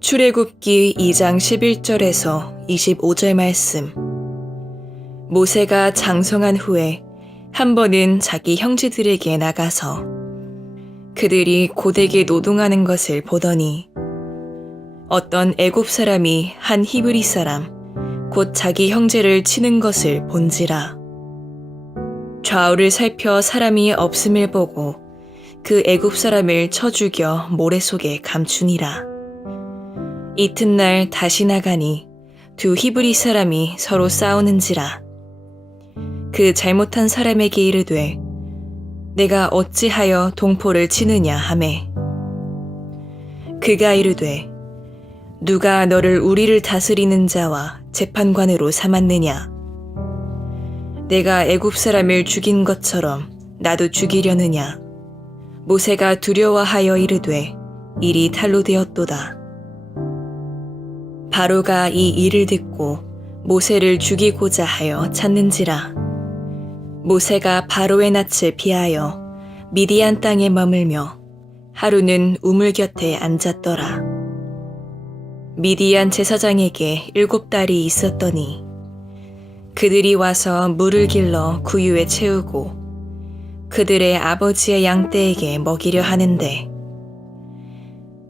출애굽기 2장 11절에서 25절 말씀. 모세가 장성한 후에 한 번은 자기 형제들에게 나가서 그들이 고되게 노동하는 것을 보더니 어떤 애굽 사람이 한 히브리 사람 곧 자기 형제를 치는 것을 본지라. 좌우를 살펴 사람이 없음을 보고 그 애굽 사람을 쳐 죽여 모래 속에 감추니라. 이튿날 다시 나가니 두 히브리 사람이 서로 싸우는지라. 그 잘못한 사람에게 이르되 내가 어찌하여 동포를 치느냐 하매 그가 이르되 누가 너를 우리를 다스리는 자와 재판관으로 삼았느냐. 내가 애굽 사람을 죽인 것처럼 나도 죽이려느냐. 모세가 두려워하여 이르되 일이 탈로 되었도다. 바로가 이 일을 듣고 모세를 죽이고자 하여 찾는지라. 모세가 바로의 낯을 피하여 미디안 땅에 머물며 하루는 우물 곁에 앉았더라. 미디안 제사장에게 7딸이 있었더니 그들이 와서 물을 길러 구유에 채우고 그들의 아버지의 양떼에게 먹이려 하는데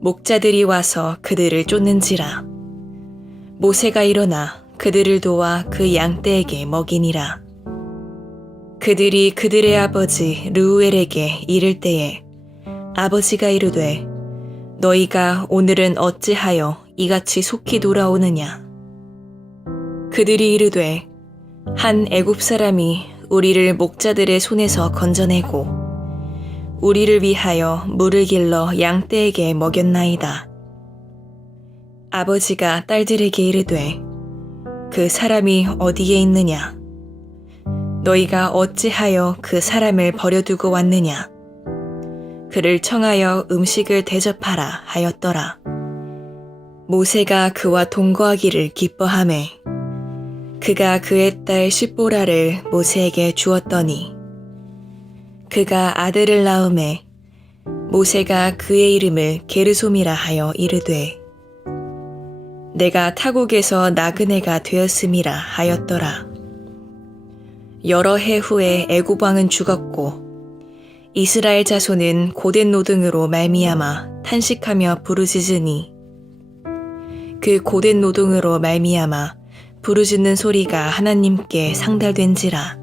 목자들이 와서 그들을 쫓는지라. 모세가 일어나 그들을 도와 그 양떼에게 먹이니라. 그들이 그들의 아버지 르우엘에게 이를 때에 아버지가 이르되 너희가 오늘은 어찌하여 이같이 속히 돌아오느냐. 그들이 이르되 한 애굽 사람이 우리를 목자들의 손에서 건져내고 우리를 위하여 물을 길러 양떼에게 먹였나이다. 아버지가 딸들에게 이르되 그 사람이 어디에 있느냐. 너희가 어찌하여 그 사람을 버려두고 왔느냐. 그를 청하여 음식을 대접하라 하였더라. 모세가 그와 동거하기를 기뻐하매 그가 그의 딸 십보라를 모세에게 주었더니 그가 아들을 낳음에 모세가 그의 이름을 게르솜이라 하여 이르되 내가 타국에서 나그네가 되었음이라 하였더라. 여러 해 후에 애굽 왕은 죽었고 이스라엘 자손은 고된 노동으로 말미암아 탄식하며 부르짖으니 그 고된 노동으로 말미암아 부르짖는 소리가 하나님께 상달된지라.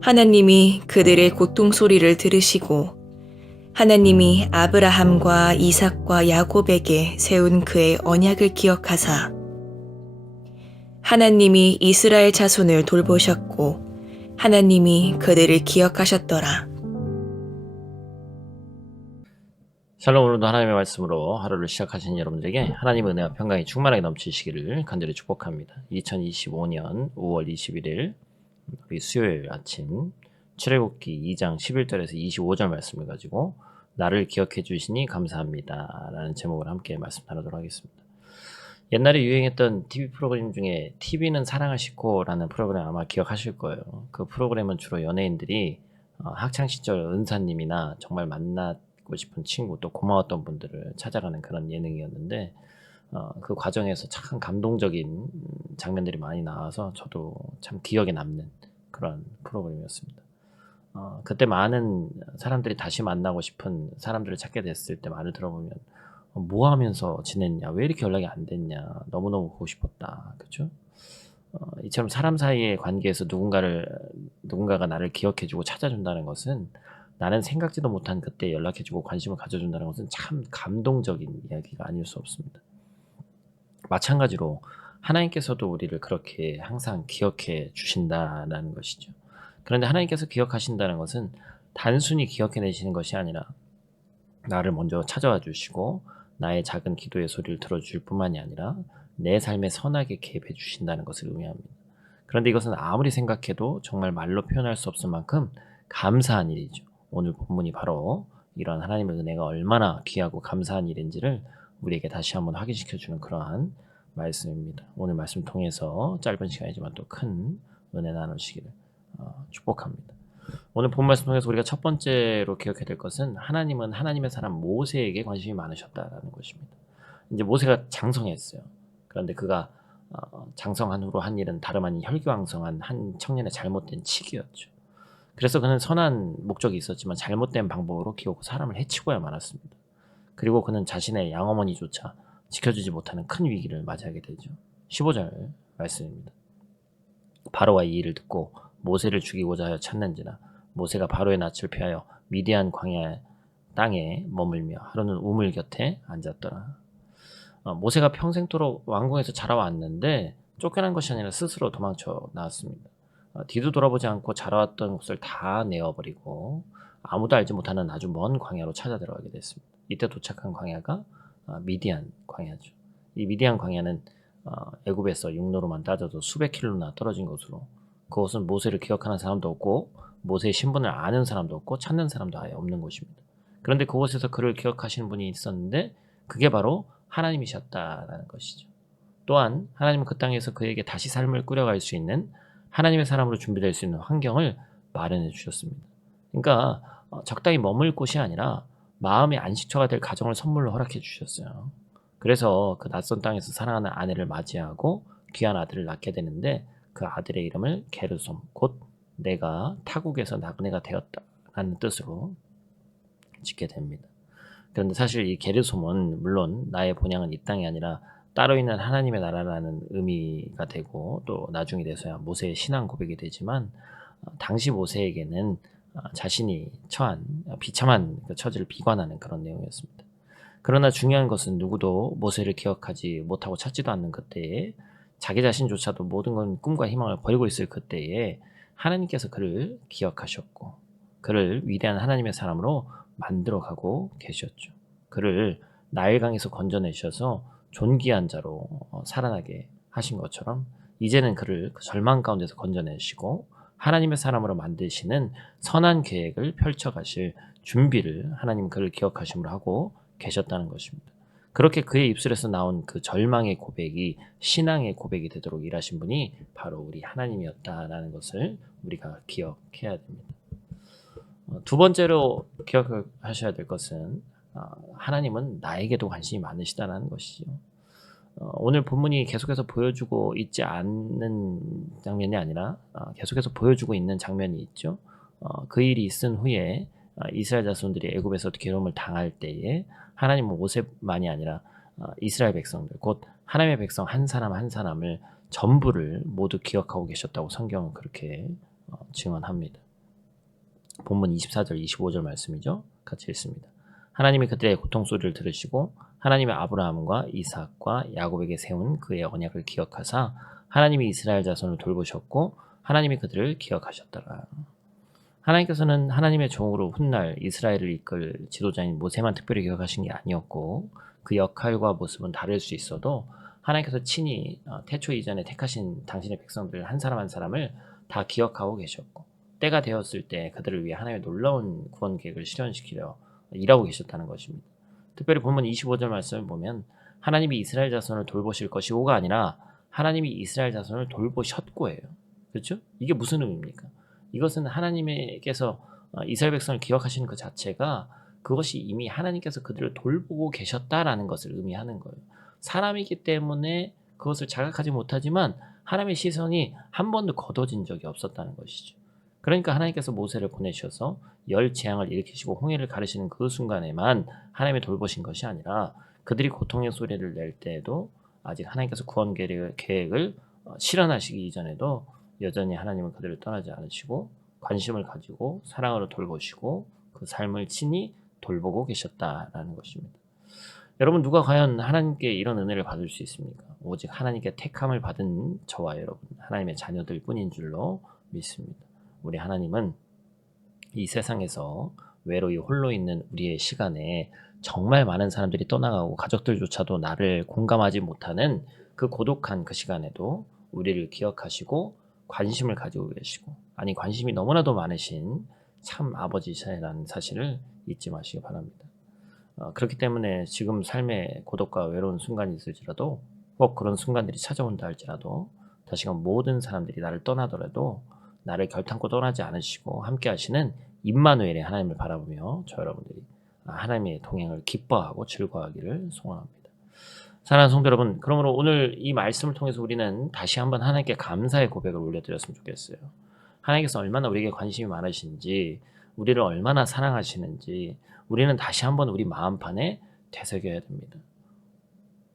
하나님이 그들의 고통 소리를 들으시고 하나님이 아브라함과 이삭과 야곱에게 세운 그의 언약을 기억하사 하나님이 이스라엘 자손을 돌보셨고 하나님이 그들을 기억하셨더라. 샬롬. 오늘도 하나님의 말씀으로 하루를 시작하신 여러분들에게 하나님의 은혜와 평강이 충만하게 넘치시기를 간절히 축복합니다. 2025년 5월 21일 우리 수요일 아침 출애굽기 2장 11절에서 25절 말씀을 가지고 나를 기억해 주시니 감사합니다 라는 제목으로 함께 말씀 나누도록 하겠습니다. 옛날에 유행했던 TV 프로그램 중에 TV는 사랑을 싣고 라는 프로그램 아마 기억하실 거예요. 그 프로그램은 주로 연예인들이 학창시절 은사님이나 정말 만나고 싶은 친구 또 고마웠던 분들을 찾아가는 그런 예능이었는데 그 과정에서 참 감동적인 장면들이 많이 나와서 저도 참 기억에 남는 그런 프로그램이었습니다. 그때 많은 사람들이 다시 만나고 싶은 사람들을 찾게 됐을 때 말을 들어보면 뭐 하면서 지냈냐, 왜 이렇게 연락이 안 됐냐, 너무너무 보고 싶었다, 그렇죠? 이처럼 사람 사이의 관계에서 누군가가 나를 기억해주고 찾아준다는 것은 나는 생각지도 못한 그때 연락해주고 관심을 가져준다는 것은 참 감동적인 이야기가 아닐 수 없습니다. 마찬가지로 하나님께서도 우리를 그렇게 항상 기억해 주신다는 것이죠. 그런데 하나님께서 기억하신다는 것은 단순히 기억해내시는 것이 아니라 나를 먼저 찾아와 주시고 나의 작은 기도의 소리를 들어주실 뿐만이 아니라 내 삶에 선하게 개입해 주신다는 것을 의미합니다. 그런데 이것은 아무리 생각해도 정말 말로 표현할 수 없을 만큼 감사한 일이죠. 오늘 본문이 바로 이런 하나님의 은혜가 얼마나 귀하고 감사한 일인지를 우리에게 다시 한번 확인시켜주는 그러한 말씀입니다. 오늘 말씀 통해서 짧은 시간이지만 또 큰 은혜 나누시기를 축복합니다. 오늘 본 말씀 통해서 우리가 첫 번째로 기억해야 될 것은 하나님은 하나님의 사람 모세에게 관심이 많으셨다라는 것입니다. 이제 모세가 장성했어요. 그런데 그가 장성한 후로 한 일은 다름 아닌 혈기왕성한 한 청년의 잘못된 치기였죠. 그래서 그는 선한 목적이 있었지만 잘못된 방법으로 기어고 사람을 해치고야 말았습니다. 그리고 그는 자신의 양어머니조차 지켜주지 못하는 큰 위기를 맞이하게 되죠. 15절 말씀입니다. 바로가 이 일을 듣고 모세를 죽이고자 하여 찾는지라 모세가 바로의 낯을 피하여 미디안 광야 땅에 머물며 하루는 우물 곁에 앉았더라. 모세가 평생토록 왕궁에서 자라왔는데 쫓겨난 것이 아니라 스스로 도망쳐 나왔습니다. 뒤도 돌아보지 않고 자라왔던 곳을 다 내어버리고 아무도 알지 못하는 아주 먼 광야로 찾아 들어가게 됐습니다. 이때 도착한 광야가 미디안 광야죠. 이 미디안 광야는 애굽에서 육로로만 따져도 수백 킬로나 떨어진 곳으로 그곳은 모세를 기억하는 사람도 없고 모세의 신분을 아는 사람도 없고 찾는 사람도 아예 없는 곳입니다. 그런데 그곳에서 그를 기억하시는 분이 있었는데 그게 바로 하나님이셨다라는 것이죠. 또한 하나님은 그 땅에서 그에게 다시 삶을 꾸려갈 수 있는 하나님의 사람으로 준비될 수 있는 환경을 마련해 주셨습니다. 그러니까 적당히 머물 곳이 아니라 마음의 안식처가 될 가정을 선물로 허락해 주셨어요. 그래서 그 낯선 땅에서 사랑하는 아내를 맞이하고 귀한 아들을 낳게 되는데 그 아들의 이름을 게르솜, 곧 내가 타국에서 나그네가 되었다라는 뜻으로 짓게 됩니다. 그런데 사실 이 게르솜은 물론 나의 본향은 이 땅이 아니라 따로 있는 하나님의 나라라는 의미가 되고 또 나중에 돼서야 모세의 신앙 고백이 되지만 당시 모세에게는 자신이 처한 비참한 그 처지를 비관하는 그런 내용이었습니다. 그러나 중요한 것은 누구도 모세를 기억하지 못하고 찾지도 않는 그때에 자기 자신조차도 모든 건 꿈과 희망을 버리고 있을 그때에 하나님께서 그를 기억하셨고 그를 위대한 하나님의 사람으로 만들어가고 계셨죠. 그를 나일강에서 건져내셔서 존귀한 자로 살아나게 하신 것처럼 이제는 그를 그 절망 가운데서 건져내시고 하나님의 사람으로 만드시는 선한 계획을 펼쳐가실 준비를 하나님 그를 기억하심으로 하고 계셨다는 것입니다. 그렇게 그의 입술에서 나온 그 절망의 고백이 신앙의 고백이 되도록 일하신 분이 바로 우리 하나님이었다라는 것을 우리가 기억해야 됩니다. 두 번째로 기억하셔야 될 것은 하나님은 나에게도 관심이 많으시다는 것이죠. 오늘 본문이 계속해서 보여주고 있지 않는 장면이 아니라 계속해서 보여주고 있는 장면이 있죠. 그 일이 있은 후에 이스라엘 자손들이 애굽에서 괴로움을 당할 때에 하나님은 모세만이 아니라 이스라엘 백성들 곧 하나님의 백성 한 사람 한 사람을 전부를 모두 기억하고 계셨다고 성경은 그렇게 증언합니다. 본문 24절 25절 말씀이죠. 같이 읽습니다. 하나님이 그들의 고통 소리를 들으시고 하나님의 아브라함과 이삭과 야곱에게 세운 그의 언약을 기억하사 하나님이 이스라엘 자손을 돌보셨고 하나님이 그들을 기억하셨더라. 하나님께서는 하나님의 종으로 훗날 이스라엘을 이끌 지도자인 모세만 특별히 기억하신 게 아니었고 그 역할과 모습은 다를 수 있어도 하나님께서 친히 태초 이전에 택하신 당신의 백성들 한 사람 한 사람을 다 기억하고 계셨고 때가 되었을 때 그들을 위해 하나님의 놀라운 구원 계획을 실현시키려 일하고 계셨다는 것입니다. 특별히 본문 25절 말씀을 보면 하나님이 이스라엘 자손을 돌보실 것이고가 아니라 하나님이 이스라엘 자손을 돌보셨고예요. 그렇죠? 이게 무슨 의미입니까? 이것은 하나님께서 이스라엘 백성을 기억하시는 그 자체가 그것이 이미 하나님께서 그들을 돌보고 계셨다라는 것을 의미하는 거예요. 사람이기 때문에 그것을 자각하지 못하지만 하나님의 시선이 한 번도 거둬진 적이 없었다는 것이죠. 그러니까 하나님께서 모세를 보내셔서 열 재앙을 일으키시고 홍해를 가르시는 그 순간에만 하나님의 돌보신 것이 아니라 그들이 고통의 소리를 낼 때에도 아직 하나님께서 구원 계획을 실현하시기 이전에도 여전히 하나님은 그들을 떠나지 않으시고 관심을 가지고 사랑으로 돌보시고 그 삶을 친히 돌보고 계셨다라는 것입니다. 여러분 누가 과연 하나님께 이런 은혜를 받을 수 있습니까? 오직 하나님께 택함을 받은 저와 여러분 하나님의 자녀들 뿐인 줄로 믿습니다. 우리 하나님은 이 세상에서 외로이 홀로 있는 우리의 시간에 정말 많은 사람들이 떠나가고 가족들조차도 나를 공감하지 못하는 그 고독한 그 시간에도 우리를 기억하시고 관심을 가지고 계시고 아니 관심이 너무나도 많으신 참 아버지시라는 사실을 잊지 마시기 바랍니다. 그렇기 때문에 지금 삶에 고독과 외로운 순간이 있을지라도 꼭 그런 순간들이 찾아온다 할지라도 다시금 모든 사람들이 나를 떠나더라도 나를 결탄코 떠나지 않으시고 함께 하시는 임마누엘의 하나님을 바라보며 저 여러분들이 하나님의 동행을 기뻐하고 즐거워하기를 소원합니다. 사랑하는 성도 여러분, 그러므로 오늘 이 말씀을 통해서 우리는 다시 한번 하나님께 감사의 고백을 올려드렸으면 좋겠어요. 하나님께서 얼마나 우리에게 관심이 많으신지, 우리를 얼마나 사랑하시는지 우리는 다시 한번 우리 마음판에 되새겨야 됩니다.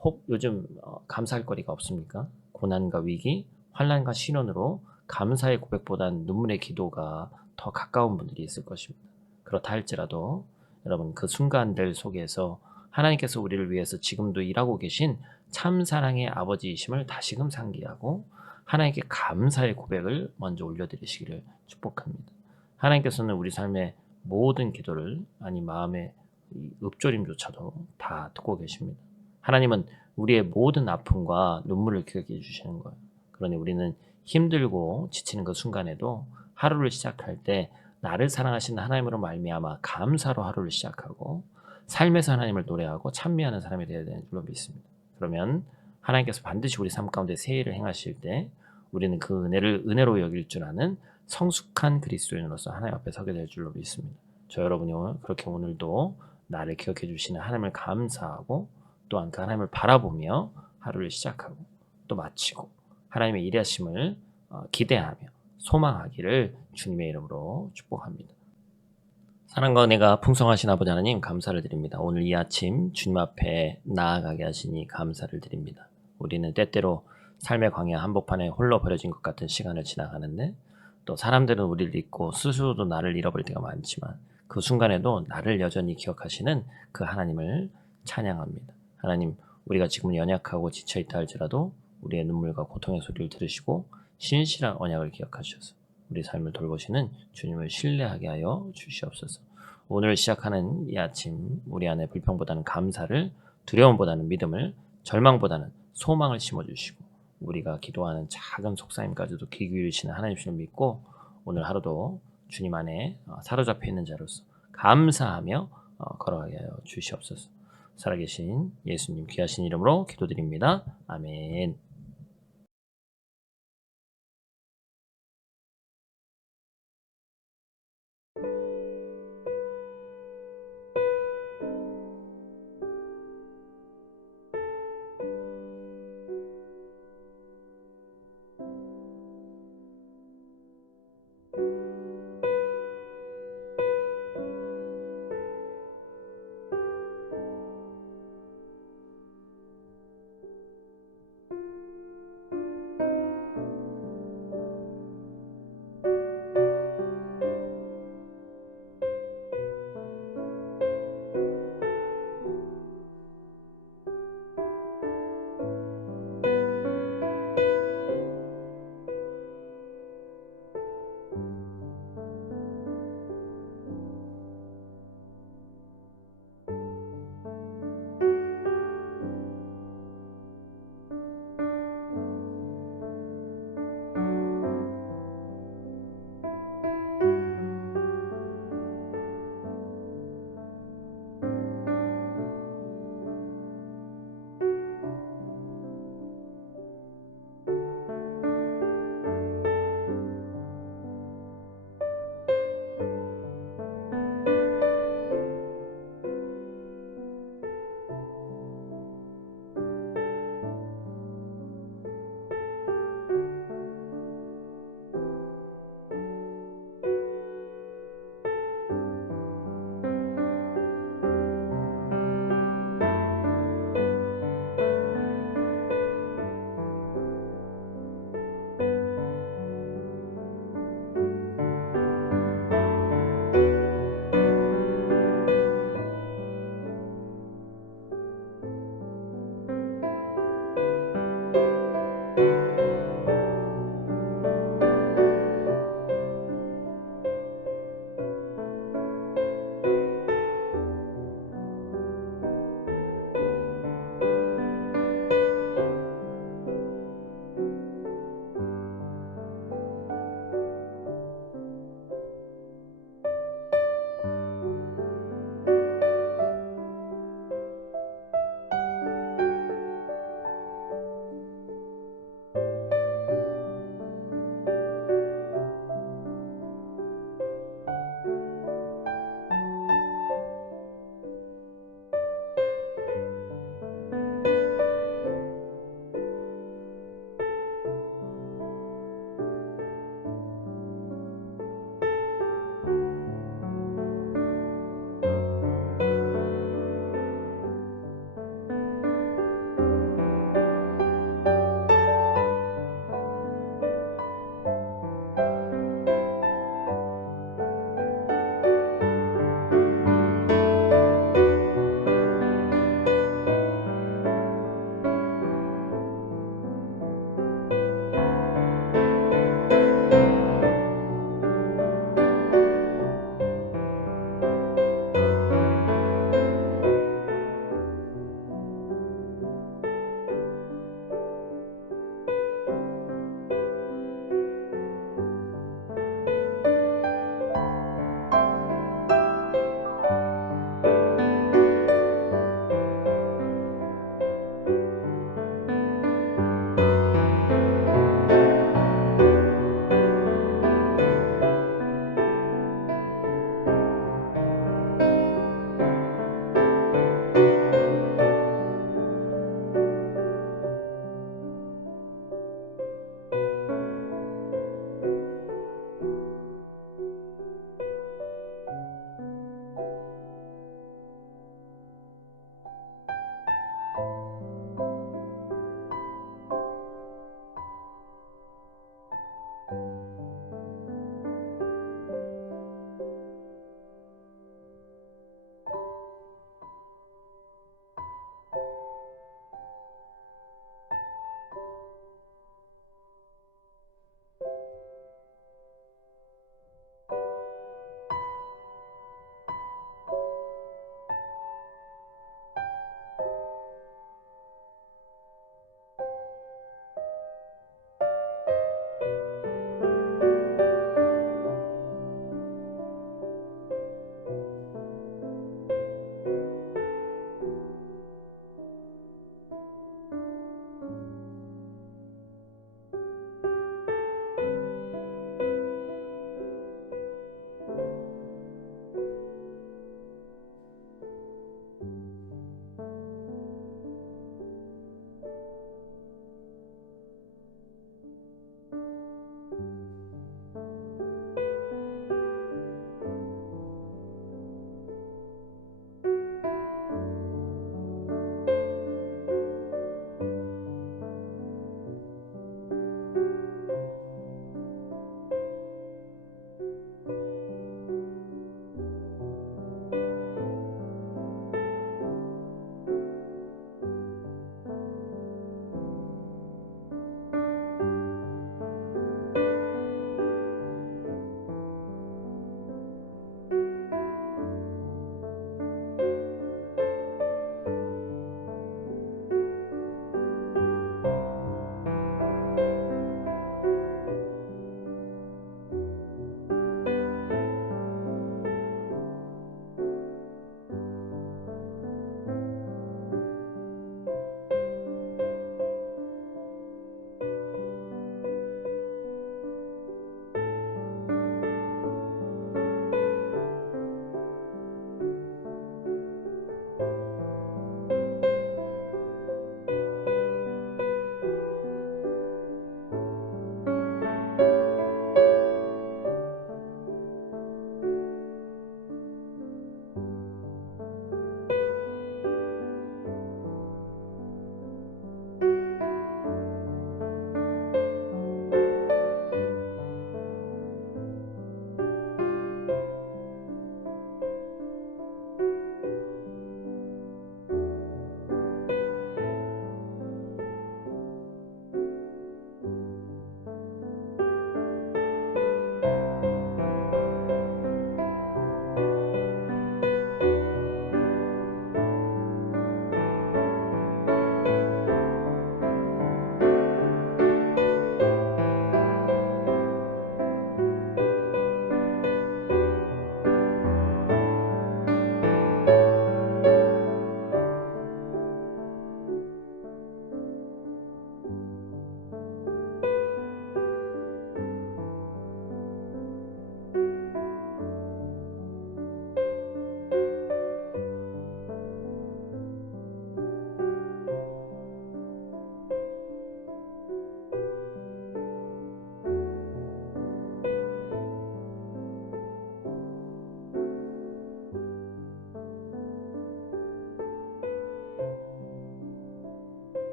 혹 요즘 감사할 거리가 없습니까? 고난과 위기, 환난과 시련으로 감사의 고백보다는 눈물의 기도가 더 가까운 분들이 있을 것입니다. 그렇다 할지라도 여러분 그 순간들 속에서 하나님께서 우리를 위해서 지금도 일하고 계신 참 사랑의 아버지이심을 다시금 상기하고 하나님께 감사의 고백을 먼저 올려드리시기를 축복합니다. 하나님께서는 우리 삶의 모든 기도를 아니 마음의 읊조림조차도 다 듣고 계십니다. 하나님은 우리의 모든 아픔과 눈물을 기억해 주시는 거예요. 그러니 우리는 힘들고 지치는 그 순간에도 하루를 시작할 때 나를 사랑하시는 하나님으로 말미암아 감사로 하루를 시작하고 삶에서 하나님을 노래하고 찬미하는 사람이 되어야 되는 줄로 믿습니다. 그러면 하나님께서 반드시 우리 삶 가운데 새해를 행하실 때 우리는 그 은혜를 은혜로 여길 줄 아는 성숙한 그리스도인으로서 하나님 앞에 서게 될 줄로 믿습니다. 저 여러분이 그렇게 오늘도 나를 기억해 주시는 하나님을 감사하고 또한 그 하나님을 바라보며 하루를 시작하고 또 마치고 하나님의 일하심을 기대하며 소망하기를 주님의 이름으로 축복합니다. 사랑과 은혜가 풍성하신 아버지 하나님 감사를 드립니다. 오늘 이 아침 주님 앞에 나아가게 하시니 감사를 드립니다. 우리는 때때로 삶의 광야 한복판에 홀로 버려진 것 같은 시간을 지나가는데 또 사람들은 우리를 잊고 스스로도 나를 잃어버릴 때가 많지만 그 순간에도 나를 여전히 기억하시는 그 하나님을 찬양합니다. 하나님, 우리가 지금 연약하고 지쳐있다 할지라도 우리의 눈물과 고통의 소리를 들으시고 신실한 언약을 기억하셔서 우리 삶을 돌보시는 주님을 신뢰하게 하여 주시옵소서. 오늘 시작하는 이 아침 우리 안에 불평보다는 감사를, 두려움보다는 믿음을, 절망보다는 소망을 심어주시고 우리가 기도하는 작은 속삭임까지도 귀 기울이시는 하나님을 믿고 오늘 하루도 주님 안에 사로잡혀 있는 자로서 감사하며 걸어가게 하여 주시옵소서. 살아계신 예수님 귀하신 이름으로 기도드립니다. 아멘.